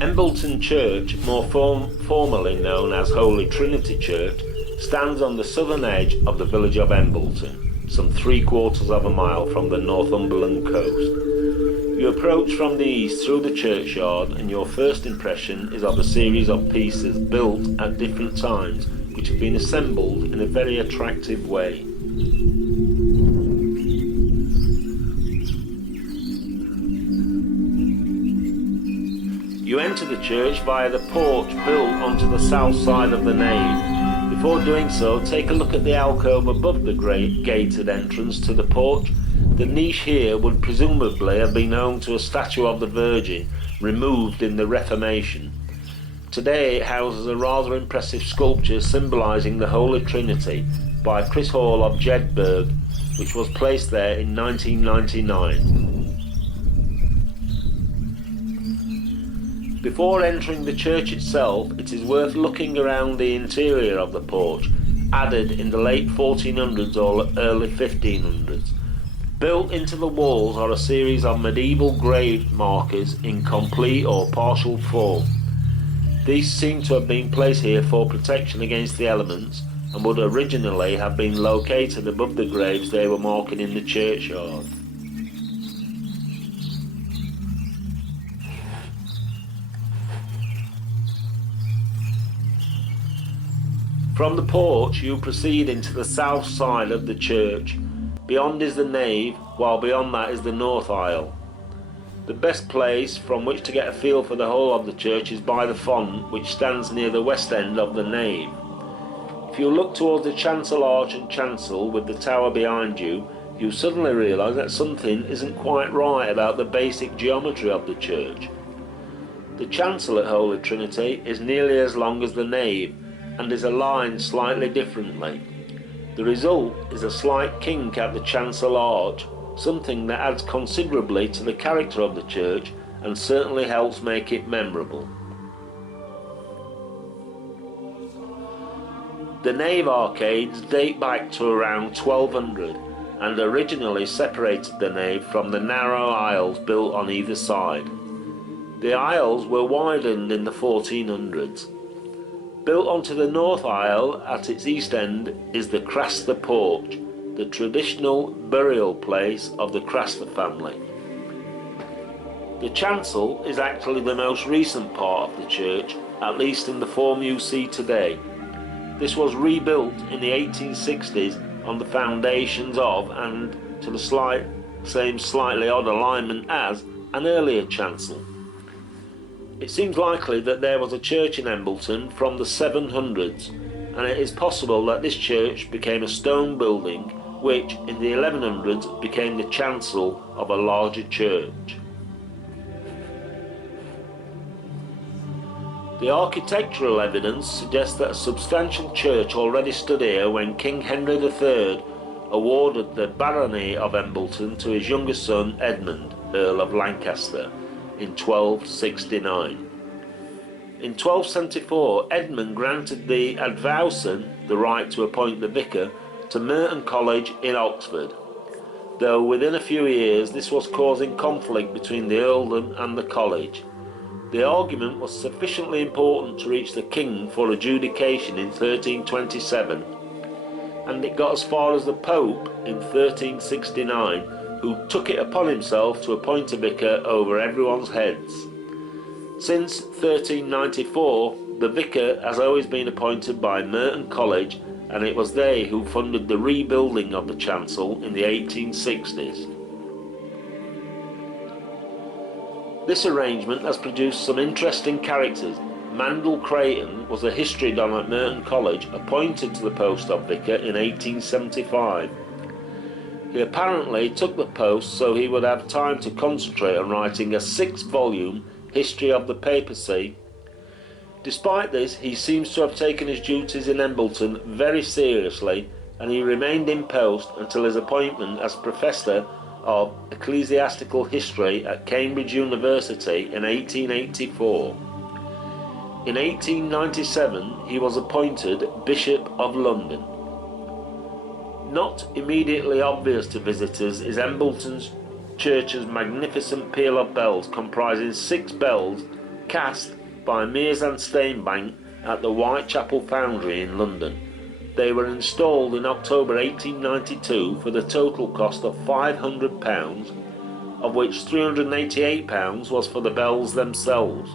Embleton Church, more formally known as Holy Trinity Church, stands on the southern edge of the village of Embleton, some 3/4 of a mile from the Northumberland coast. You approach from the east through the churchyard, and your first impression is of a series of pieces built at different times, which have been assembled in a very attractive way. You enter the church via the porch built onto the south side of the nave. Before doing so, take a look at the alcove above the great gated entrance to the porch. The niche here would presumably have been home to a statue of the Virgin, removed in the Reformation. Today it houses a rather impressive sculpture symbolising the Holy Trinity by Chris Hall of Jedburgh, which was placed there in 1999. Before entering the church itself, it is worth looking around the interior of the porch, added in the late 1400s or early 1500s. Built into the walls are a series of medieval grave markers in complete or partial form. These seem to have been placed here for protection against the elements, and would originally have been located above the graves they were marking in the churchyard. From the porch you proceed into the south side of the church. Beyond is the nave, while beyond that is the north aisle. The best place from which to get a feel for the whole of the church is by the font, which stands near the west end of the nave. If you look towards the chancel arch and chancel with the tower behind you, you suddenly realise that something isn't quite right about the basic geometry of the church. The chancel at Holy Trinity is nearly as long as the nave, and is aligned slightly differently. The result is a slight kink at the chancel arch, something that adds considerably to the character of the church and certainly helps make it memorable. The nave arcades date back to around 1200 and originally separated the nave from the narrow aisles built on either side. The aisles were widened in the 1400s. Built onto the north aisle at its east end is the Craster porch, the traditional burial place of the Craster family. The chancel is actually the most recent part of the church, at least in the form you see today. This was rebuilt in the 1860s on the foundations of, and to the slightly odd alignment as, an earlier chancel. It seems likely that there was a church in Embleton from the 700s, and it is possible that this church became a stone building which in the 1100s became the chancel of a larger church. The architectural evidence suggests that a substantial church already stood here when King Henry III awarded the barony of Embleton to his younger son Edmund, Earl of Lancaster, in 1269. In 1274, Edmund granted the advowson the right to appoint the vicar to Merton College in Oxford, though within a few years this was causing conflict between the earldom and the college. The argument was sufficiently important to reach the king for adjudication in 1327, and it got as far as the Pope in 1369, who took it upon himself to appoint a vicar over everyone's heads. Since 1394, the vicar has always been appointed by Merton College, and it was they who funded the rebuilding of the chancel in the 1860s. This arrangement has produced some interesting characters. Mandel Creighton was a history don at Merton College, appointed to the post of vicar in 1875. He apparently took the post so he would have time to concentrate on writing a 6-volume history of the papacy. Despite this, he seems to have taken his duties in Embleton very seriously, and he remained in post until his appointment as Professor of Ecclesiastical History at Cambridge University in 1884. In 1897 he was appointed Bishop of London. Not immediately obvious to visitors is Embleton Church's magnificent peal of bells, comprising 6 bells cast by Mears and Steinbank at the Whitechapel Foundry in London. They were installed in October 1892 for the total cost of £500, of which £388 was for the bells themselves.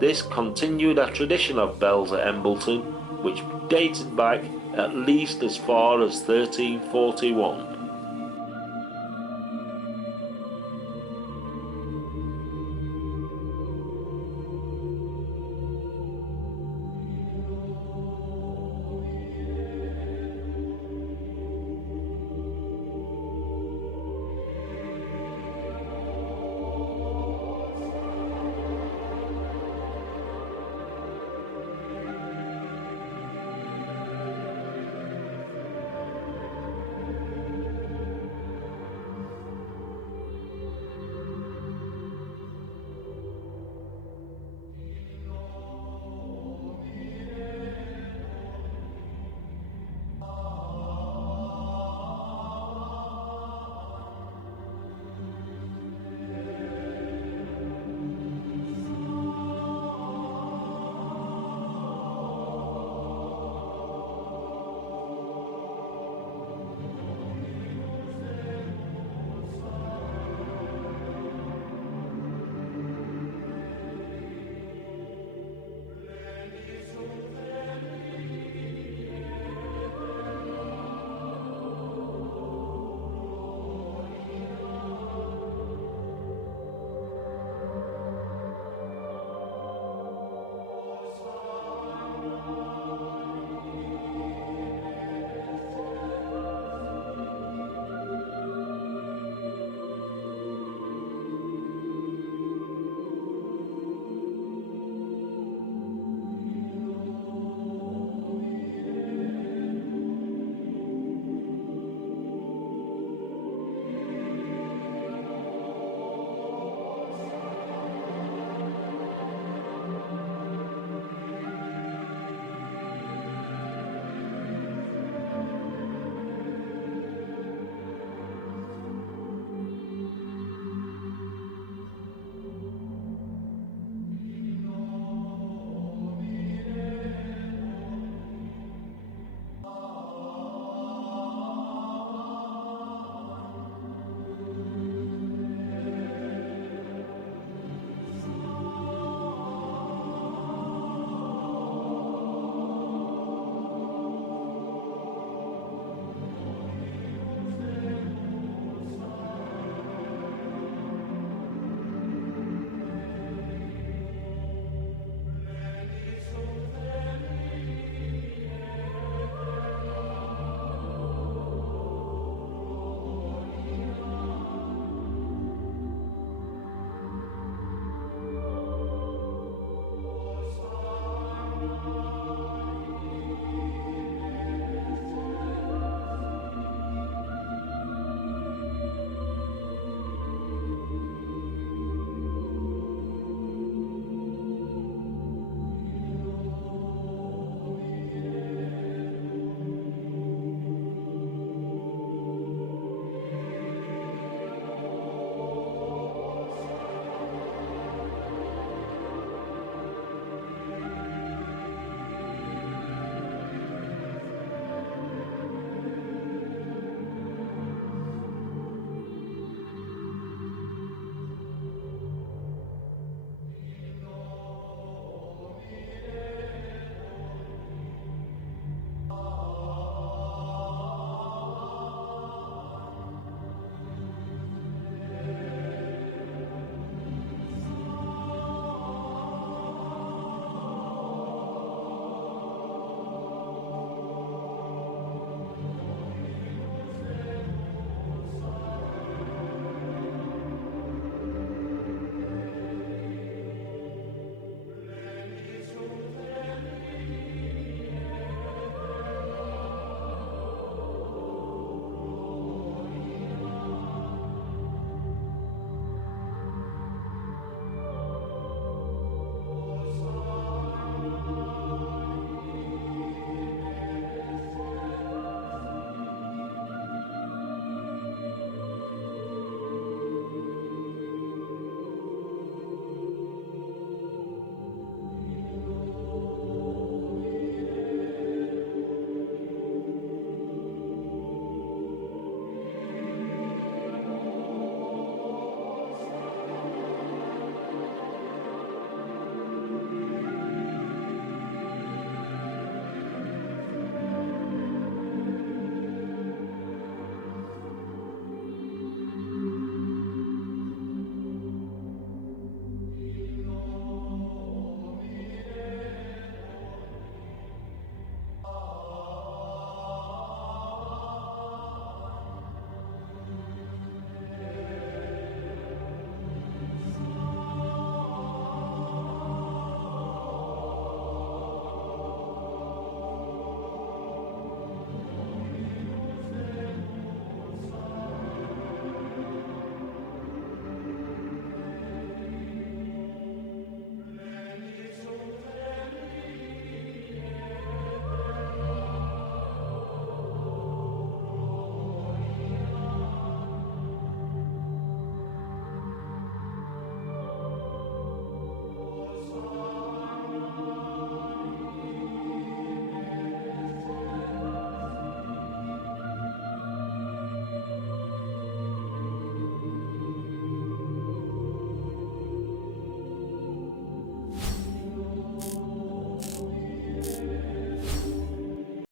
This continued a tradition of bells at Embleton, which dated back at least as far as 1341.